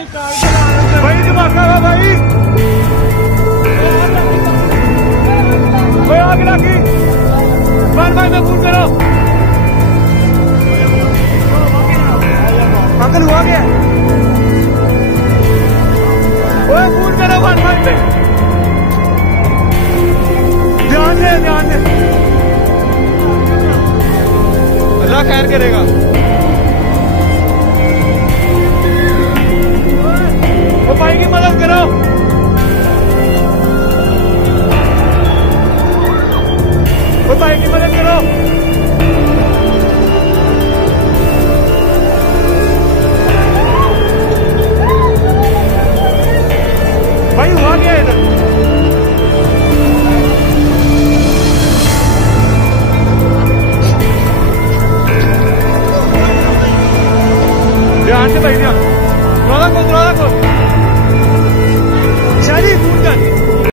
भाई धमाका हुआ भाई, आग लगी भाई, मैं फोन करो अंकल, हुआ क्या? फोन करो भाई पे, ध्यान दे अल्लाह खैर करेगा। वो भाई की मदद करो, वो भाई की मदद करो। भाई हुआ क्या इधर? ध्यान से भाई,